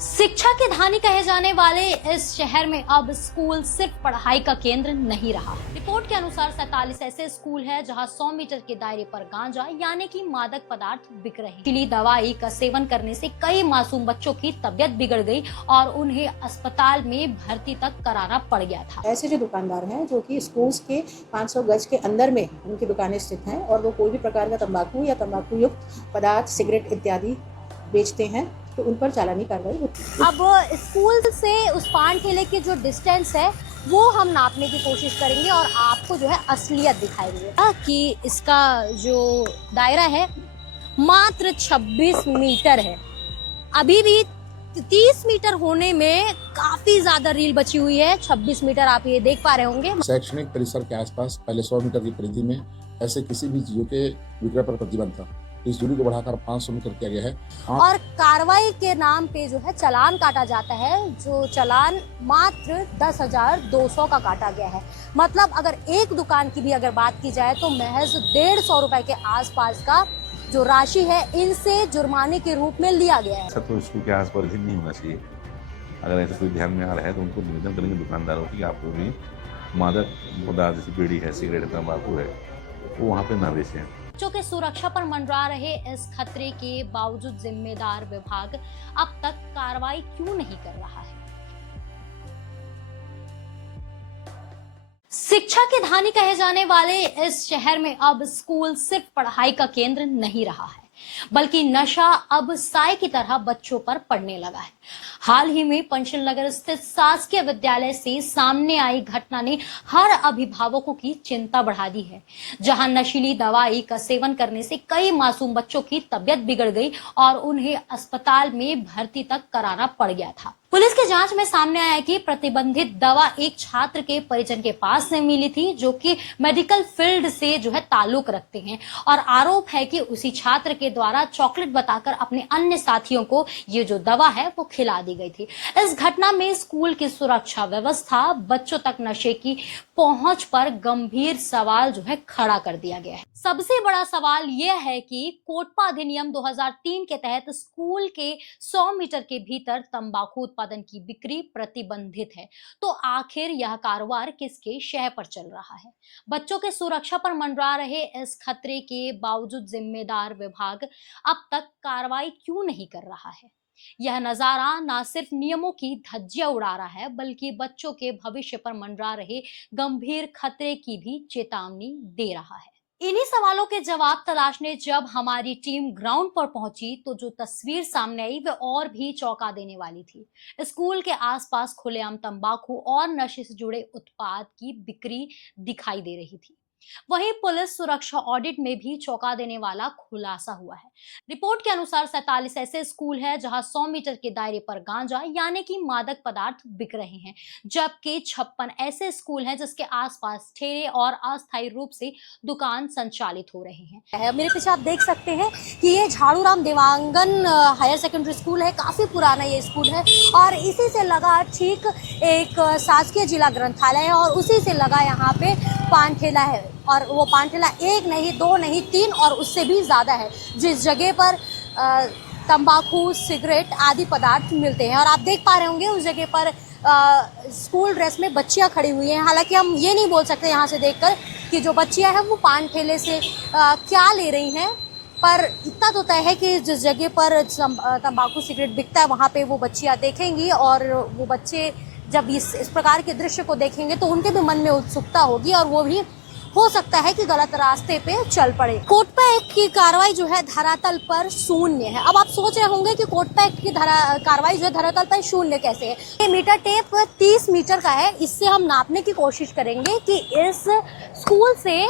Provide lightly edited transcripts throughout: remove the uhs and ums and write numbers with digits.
शिक्षा के धानी कहे जाने वाले इस शहर में अब स्कूल सिर्फ पढ़ाई का केंद्र नहीं रहा। रिपोर्ट के अनुसार 47 ऐसे स्कूल हैं जहां 100 मीटर के दायरे पर गांजा यानी कि मादक पदार्थ बिक रहे। नशीली दवाई का सेवन करने से कई मासूम बच्चों की तबीयत बिगड़ गई और उन्हें अस्पताल में भर्ती तक कराना पड़ गया था। ऐसे जो दुकानदार हैं जो कि स्कूल्स के 500 गज के अंदर में उनकी दुकानें स्थित हैं और वो कोई भी प्रकार का तंबाकू या तंबाकू युक्त पदार्थ, सिगरेट इत्यादि बेचते हैं तो उन पर चालानी कार्रवाई होती है। अब स्कूल से उस पान ठेले की जो डिस्टेंस है वो हम नापने की कोशिश करेंगे और आपको जो है असलियत दिखाएंगे कि इसका जो दायरा है मात्र 26 मीटर है। अभी भी 30 मीटर होने में काफी ज्यादा रील बची हुई है। 26 मीटर आप ये देख पा रहे होंगे। शैक्षणिक परिसर के आसपास पहले 100 मीटर की परिधि में ऐसे किसी भी चीजों के विक्रय पर प्रतिबंध था। इस दूरी को बढ़ाकर 500 मीटर किया गया है। और कार्रवाई के नाम पे जो है चालान काटा जाता है, जो चालान मात्र 10,200 का काटा गया है। मतलब अगर एक दुकान की भी अगर बात की जाए तो महज 150 रुपए के आसपास का जो राशि है इनसे जुर्माने के रूप में लिया गया है। ऐसा तो स्कूल के आस पास नहीं होना चाहिए। अगर ऐसा कोई ध्यान में आ रहा है तो उनको निवेदन करेंगे दुकानदारों की, आपको भी मादक पदार्थ जैसे बीड़ी है, सिगरेट, तंबाकू है, वो वहाँ पे ना बेचें। बच्चों के सुरक्षा पर मंडरा रहे इस खतरे के बावजूद जिम्मेदार विभाग अब तक कार्रवाई क्यों नहीं कर रहा है? शिक्षा के धानी कहे जाने वाले इस शहर में अब स्कूल सिर्फ पढ़ाई का केंद्र नहीं रहा है, बल्कि नशा अब साए की तरह बच्चों पर पड़ने लगा है। हाल ही में पंचशील नगर स्थित शासकीय विद्यालय से सामने आई घटना ने हर अभिभावकों की चिंता बढ़ा दी है, जहां नशीली दवाई का सेवन करने से कई मासूम बच्चों की तबीयत बिगड़ गई और उन्हें अस्पताल में भर्ती तक कराना पड़ गया था। पुलिस की जांच में सामने आया कि प्रतिबंधित दवा एक छात्र के परिजन के पास से मिली थी, जो कि मेडिकल फील्ड से जो है ताल्लुक रखते हैं, और आरोप है कि उसी छात्र के द्वारा चॉकलेट बताकर अपने अन्य साथियों को ये जो दवा है वो खिला दी गई थी। इस घटना में स्कूल की सुरक्षा व्यवस्था, बच्चों तक नशे की पहुंच पर गंभीर सवाल जो है खड़ा कर दिया गया है। सबसे बड़ा सवाल यह है कि कोटपा अधिनियम 2003 के तहत स्कूल के 100 मीटर के भीतर तंबाकू उत्पादन की बिक्री प्रतिबंधित है, तो आखिर यह कारोबार किसके शह पर चल रहा है? बच्चों के सुरक्षा पर मंडरा रहे इस खतरे के बावजूद जिम्मेदार विभाग अब तक कार्रवाई क्यों नहीं कर रहा है? यह नजारा न सिर्फ नियमों की धज्जियां उड़ा रहा है, बल्कि बच्चों के भविष्य पर मंडरा रहे गंभीर खतरे की भी चेतावनी दे रहा है। इन्हीं सवालों के जवाब तलाशने जब हमारी टीम ग्राउंड पर पहुंची तो जो तस्वीर सामने आई वह और भी चौंका देने वाली थी। स्कूल के आसपास खुलेआम तंबाकू और नशे से जुड़े उत्पाद की बिक्री दिखाई दे रही थी। वहीं पुलिस सुरक्षा ऑडिट में भी चौंका देने वाला खुलासा हुआ है। रिपोर्ट के अनुसार 47 ऐसे स्कूल हैं जहां 100 मीटर के दायरे पर गांजा यानी कि मादक पदार्थ बिक रहे हैं, जबकि 56 ऐसे स्कूल हैं जिसके आसपास ठेले और अस्थायी रूप से दुकान संचालित हो रहे हैं। मेरे पीछे आप देख सकते हैं कि ये Jhaduram Dewangan higher secondary school है। काफी पुराना ये स्कूल है और इसी से लगा ठीक एक शासकीय जिला ग्रंथालय है और उसी से लगा यहाँ पे पान ठेला है, और वो पान ठेला एक नहीं, दो नहीं, 3 और उससे भी ज्यादा है, जिस जगह पर तंबाकू, सिगरेट आदि पदार्थ मिलते हैं। और आप देख पा रहे होंगे उस जगह पर स्कूल ड्रेस में बच्चियां खड़ी हुई हैं। हालांकि हम ये नहीं बोल सकते यहाँ से देखकर कि जो बच्चियां हैं वो पान ठेले से क्या ले रही हैं, पर इतना तो तय है कि जिस जगह पर तंबाकू, सिगरेट बिकता है वहाँ पे वो बच्चियां देखेंगी और वो बच्चे जब इस प्रकार के दृश्य को देखेंगे तो उनके भी मन में उत्सुकता होगी और वो भी हो सकता है कि गलत रास्ते पे चल पड़े। कोटपा एक्ट की कार्रवाई जो है धरातल पर शून्य है। अब आप सोच रहे होंगे कि कोटपा एक्ट की कार्रवाई जो है धरातल पर शून्य कैसे है? ये मीटर टेप 30 मीटर का है। इससे हम नापने की कोशिश करेंगे कि इस स्कूल से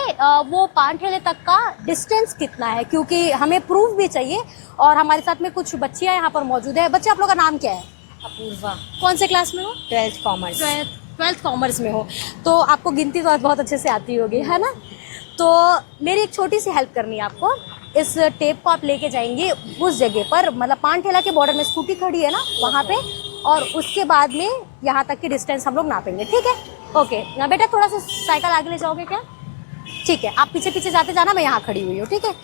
वो पान ठेले तक का डिस्टेंस कितना है, क्योंकि हमें प्रूफ भी चाहिए। और हमारे साथ में कुछ बच्चियाँ यहाँ पर मौजूद है। बच्चे, आप लोग का नाम क्या है? अपूर्वा। कौन से क्लास में हो? 12th commerce. 12th कॉमर्स में हो, तो आपको गिनती तो बहुत अच्छे से आती होगी, है ना? तो मेरी एक छोटी सी हेल्प करनी है आपको। इस टेप को आप लेके जाएंगे उस जगह पर, मतलब पान ठेला के बॉर्डर में स्कूटी खड़ी है ना वहाँ पे, और उसके बाद में यहाँ तक की डिस्टेंस हम लोग नापेंगे, ठीक है? ओके ना बेटा, थोड़ा सा साइकिल आगे ले जाओगे क्या? ठीक है, आप पीछे पीछे जाते जाना, मैं यहाँ खड़ी हुई हूँ, ठीक है?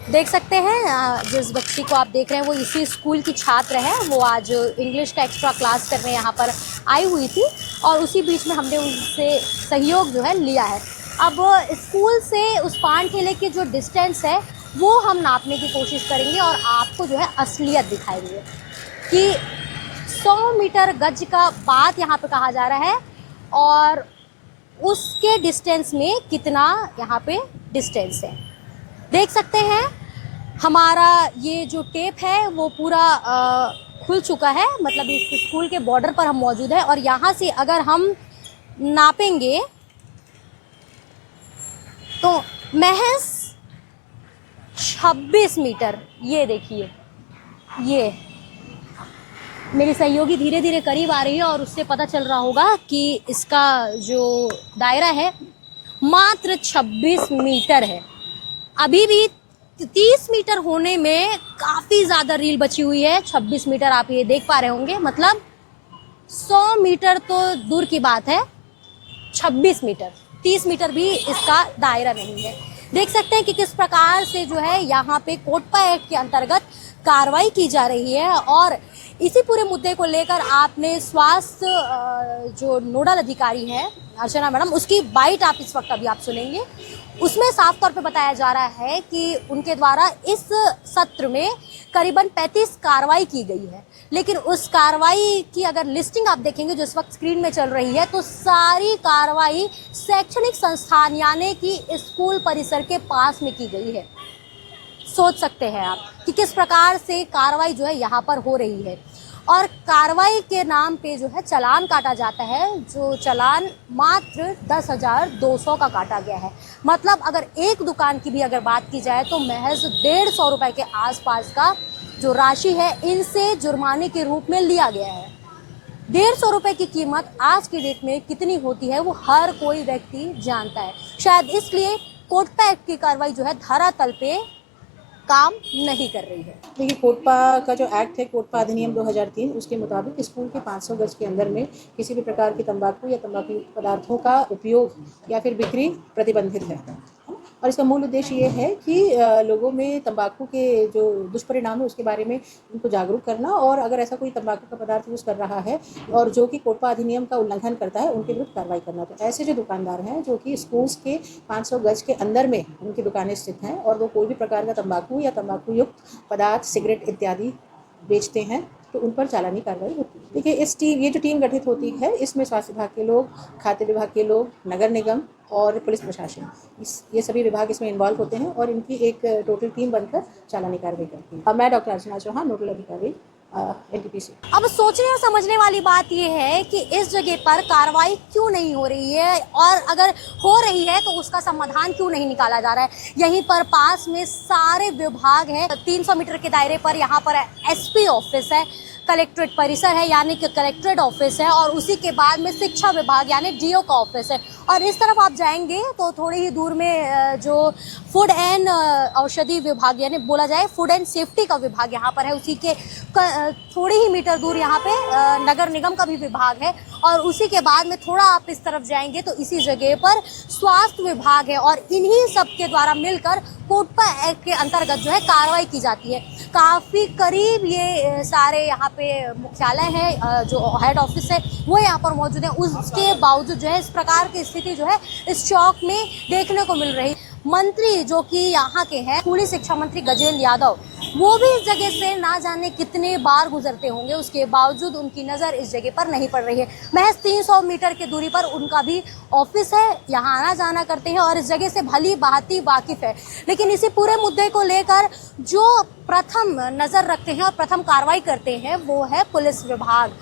देख सकते हैं जिस बच्ची को आप देख रहे हैं वो इसी स्कूल की छात्र है। वो आज इंग्लिश का एक्स्ट्रा क्लास करने यहाँ पर आई हुई थी और उसी बीच में हमने उनसे सहयोग जो है लिया है। अब स्कूल से उस पान ठेले की जो डिस्टेंस है वो हम नापने की कोशिश करेंगे और आपको जो है असलियत दिखाएंगे कि 100 मीटर गज का बात यहाँ पे कहा जा रहा है और उसके डिस्टेंस में कितना यहाँ पे डिस्टेंस है। देख सकते हैं हमारा ये जो टेप है वो पूरा खुल चुका है, मतलब इस स्कूल के बॉर्डर पर हम मौजूद है और यहाँ से अगर हम नापेंगे तो महज 26 मीटर। ये देखिए, ये मेरी सहयोगी धीरे धीरे करीब आ रही है और उससे पता चल रहा होगा कि इसका जो दायरा है मात्र 26 मीटर है। अभी भी 30 मीटर होने में काफ़ी ज़्यादा रील बची हुई है। 26 मीटर आप ये देख पा रहे होंगे, मतलब 100 मीटर तो दूर की बात है, 26 मीटर, 30 मीटर भी इसका दायरा नहीं है। देख सकते हैं कि किस प्रकार से जो है यहाँ पे कोटपा एक्ट के अंतर्गत कार्रवाई की जा रही है और इसी पूरे मुद्दे को लेकर आपने स्वास्थ्य जो नोडल अधिकारी है अर्चना मैडम, उसकी बाइट आप इस वक्त अभी आप सुनेंगे। उसमें साफ तौर पे बताया जा रहा है कि उनके द्वारा इस सत्र में करीबन 35 कार्रवाई की गई है, लेकिन उस कार्रवाई की अगर लिस्टिंग आप देखेंगे जो इस वक्त स्क्रीन में चल रही है तो सारी कार्रवाई शैक्षणिक संस्थान यानी कि स्कूल परिसर के पास में की गई है। सोच सकते हैं आप कि किस प्रकार से कार्रवाई जो है यहाँ पर हो रही है और कार्रवाई के नाम पे जो है चालान काटा जाता है, जो चालान मात्र 10,200 का काटा गया है। मतलब अगर एक दुकान की भी अगर बात की जाए तो महज 150 रुपए के आसपास का जो राशि है इनसे जुर्माने के रूप में लिया गया है। 150 रुपए की कीमत आज की डेट में कितनी होती है वो हर कोई व्यक्ति जानता है। शायद इसलिए कोटपा एक्ट की कार्रवाई जो है धरातल पे काम नहीं कर रही है। देखिए, कोटपा का जो एक्ट है, कोटपा अधिनियम 2003, उसके मुताबिक स्कूल के 500 गज के अंदर में किसी भी प्रकार की तंबाकू या तंबाकू पदार्थों का उपयोग या फिर बिक्री प्रतिबंधित है। और इसका मूल उद्देश्य ये है कि लोगों में तंबाकू के जो दुष्परिणाम है उसके बारे में उनको जागरूक करना और अगर ऐसा कोई तंबाकू का पदार्थ यूज़ कर रहा है और जो कि कोटपा अधिनियम का उल्लंघन करता है उनके विरुद्ध कार्रवाई करना। तो ऐसे जो दुकानदार हैं जो कि स्कूल्स के 500 गज के अंदर में उनकी दुकानें स्थित हैं और वो कोई भी प्रकार का तंबाकू या तंबाकू युक्त पदार्थ, सिगरेट इत्यादि बेचते हैं तो उन पर चालानी कार्रवाई होती है। देखिए, ये जो टीम गठित होती है इसमें स्वास्थ्य विभाग के लोग, खाद्य विभाग के लोग, नगर निगम और पुलिस प्रशासन, ये सभी विभाग इसमें इन्वॉल्व होते हैं और इनकी एक टोटल टीम बनकर चालानी कार्रवाई करती है। अब मैं डॉक्टर अर्चना चौहान, नोडल अधिकारी NTPC। अब सोचने और समझने वाली बात यह है कि इस जगह पर कार्रवाई क्यों नहीं हो रही है और अगर हो रही है तो उसका समाधान क्यों नहीं निकाला जा रहा है। यहीं पर पास में सारे विभाग हैं, 300 मीटर के दायरे पर यहाँ पर SP ऑफिस है, कलेक्ट्रेट परिसर है यानी कि कलेक्ट्रेट ऑफिस है और उसी के बाद में शिक्षा विभाग यानी DO का ऑफिस है और इस तरफ आप जाएंगे तो थोड़ी ही दूर में जो फूड एंड औषधि विभाग यानी बोला जाए फूड एंड सेफ्टी का विभाग यहाँ पर है। उसी के थोड़ी ही मीटर दूर यहाँ पे नगर निगम का भी विभाग है और उसी के बाद में थोड़ा आप इस तरफ जाएंगे तो इसी जगह पर स्वास्थ्य विभाग है और इन्हीं सब के द्वारा मिलकर कोटपा एक्ट के अंतर्गत जो है कार्रवाई की जाती है। काफ़ी करीब ये सारे यहाँ पे मुख्यालय है, जो हेड ऑफिस है वो यहाँ पर मौजूद है। उसके बावजूद जो है इस प्रकार की स्थिति जो है इस चौक में देखने को मिल रही। मंत्री जो कि यहाँ के हैं, स्कूली शिक्षा मंत्री गजेंद्र यादव, वो भी इस जगह से ना जाने कितने बार गुजरते होंगे, उसके बावजूद उनकी नज़र इस जगह पर नहीं पड़ रही है। महज 300 मीटर की दूरी पर उनका भी ऑफिस है, यहाँ आना जाना करते हैं और इस जगह से भली भांति वाकिफ़ है। लेकिन इसी पूरे मुद्दे को लेकर जो प्रथम नज़र रखते हैं और प्रथम कार्रवाई करते हैं वो है पुलिस विभाग।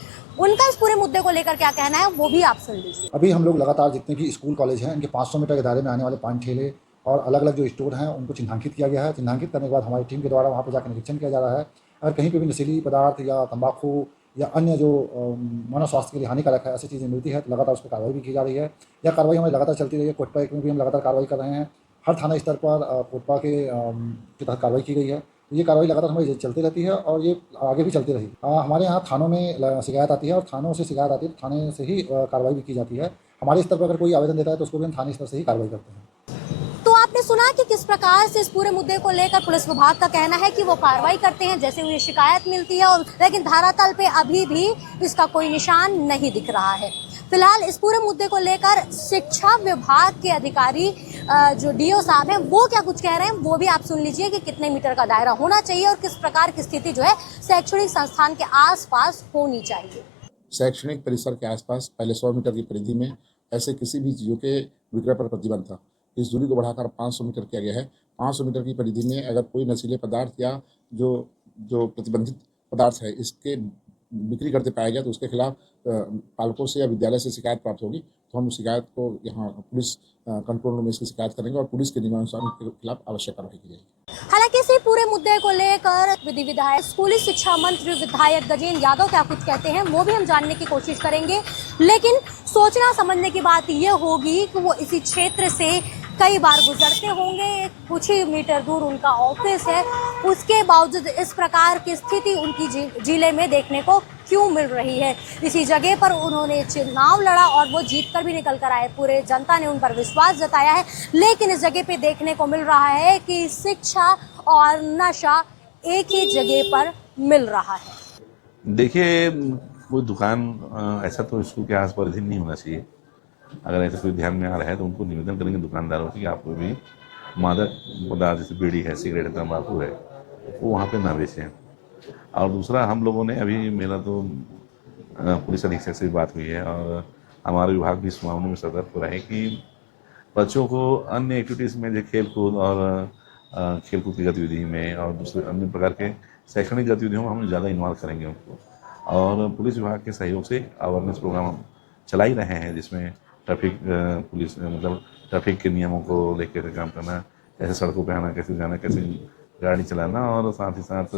उनका इस पूरे मुद्दे को लेकर क्या कहना है वो भी आप सुन लीजिए। अभी हम लोग लगातार जितने भी स्कूल कॉलेज हैं इनके 500 मीटर के दायरे में आने वाले पान ठेले और अलग अलग जो स्टोर हैं उनको चिन्हांकित किया गया है। चिन्हांकित करने के बाद हमारी टीम के द्वारा वहाँ पर जाकर निरीक्षण किया जा रहा है। अगर कहीं पर भी नशीली पदार्थ या तंबाकू या अन्य जो मानव स्वास्थ्य के लिए हानिकारक है ऐसी चीज़ें मिलती है तो लगातार उस पर कार्रवाई भी की जा रही है। यह कार्रवाई हमारी लगातार चलती रही है। कोटपा में भी हम लगातार कार्रवाई कर रहे हैं। हर थाना स्तर पर कोटपा के तहत कार्रवाई की गई है। ये कार्रवाई लगातार हमारी चलती रहती है और ये आगे भी चलती रही। हमारे यहाँ थानों में शिकायत आती है और थानों से शिकायत आती है तो थाने से ही कार्रवाई भी की जाती है। हमारे स्तर पर अगर कोई आवेदन देता है तो उसको भी हम थाने स्तर से ही कार्रवाई करते हैं। तो आपने सुना कि किस प्रकार से इस पूरे मुद्दे को लेकर पुलिस विभाग का कहना है कि वो कार्रवाई करते हैं जैसे उन्हें शिकायत मिलती है, और लेकिन धरातल पे अभी भी इसका कोई निशान नहीं दिख रहा है। फिलहाल इस पूरे मुद्दे को लेकर शिक्षा विभाग के अधिकारी जो डीओ साहब हैं वो क्या कुछ कह रहे हैं वो भी आप सुन लीजिए कि कितने मीटर का दायरा होना चाहिए और किस प्रकार की स्थिति जो है शैक्षणिक संस्थान के आसपास होनी चाहिए। शैक्षणिक परिसर के आसपास पहले 100 मीटर की परिधि में ऐसे किसी भी चीज़ों के विक्रय पर प्रतिबंध था। इस दूरी को बढ़ाकर 500 मीटर किया गया है। 500 मीटर की परिधि में अगर कोई नशीले पदार्थ या जो प्रतिबंधित पदार्थ है इसके बिक्री करते पाया गया तो उसके खिलाफ पालकों से या विद्यालय से शिकायत प्राप्त होगी, तो हम उस शिकायत को यहाँ पुलिस कंट्रोल रूम में इसकी शिकायत करेंगे और पुलिस के नियमानुसार उनके खिलाफ आवश्यक कार्रवाई की जाएगी। हालांकि इसी पूरे मुद्दे को लेकर विधि विधायक स्कूली शिक्षा मंत्री विधायक गजेंद्र यादव क्या कुछ कहते हैं वो भी हम जानने की कोशिश करेंगे, लेकिन सोचना समझने की बात यह होगी कि वो इसी क्षेत्र से कई बार गुजरते होंगे, कुछ ही मीटर दूर उनका ऑफिस है, उसके बावजूद इस प्रकार की स्थिति उनकी जिले में देखने को क्यों मिल रही है। इसी जगह पर उन्होंने चुनाव लड़ा और वो जीत कर भी निकल कर आए, पूरे जनता ने उन पर विश्वास जताया है, लेकिन इस जगह पे देखने को मिल रहा है कि शिक्षा और नशा एक ही जगह पर मिल रहा है। देखिए, कोई दुकान ऐसा तो स्कूल के आस पास नहीं होना चाहिए। अगर ऐसा कोई ध्यान में आ रहा है तो उनको निवेदन करेंगे दुकानदारों से कि आप कोई भी मादक पदार्थ जैसे बीड़ी है, सिगरेट है, तंबाकू है, वो वहाँ पे ना बेचें। और दूसरा, हम लोगों ने अभी मेरा तो पुलिस अधीक्षक से भी बात हुई है और हमारा विभाग भी इस मामले में सतर्क हो रहा है कि बच्चों को अन्य एक्टिविटीज़ में जो खेलकूद और खेलकूद की गतिविधि में और दूसरे अन्य प्रकार के शैक्षणिक गतिविधियों में हम ज़्यादा इन्वॉल्व करेंगे उनको। और पुलिस विभाग के सहयोग से अवेयरनेस प्रोग्राम हम चला ही रहे हैं, जिसमें ट्रैफिक पुलिस मतलब ट्रैफिक के नियमों को लेकर काम करना, कैसे सड़कों पे आना, कैसे जाना, कैसे गाड़ी चलाना, और साथ ही साथ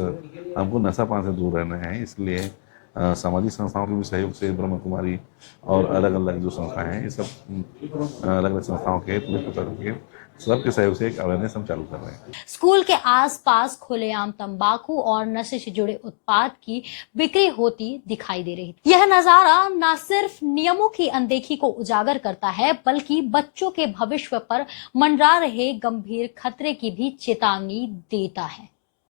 हमको नशा पान से दूर रहना है। इसलिए सामाजिक संस्थाओं के भी सहयोग से ब्रह्म कुमारी और अलग अलग जो संस्थाएं हैं, ये सब अलग अलग संस्थाओं के पुलिस प्रशासन के सबके सहयोग से एक अवेयरनेस हम चालू कर रहे हैं। स्कूल के आसपास खुलेआम तंबाकू और नशे से जुड़े उत्पाद की बिक्री होती दिखाई दे रही थी। यह नजारा न सिर्फ नियमों की अनदेखी को उजागर करता है बल्कि बच्चों के भविष्य पर मंडरा रहे गंभीर खतरे की भी चेतावनी देता है।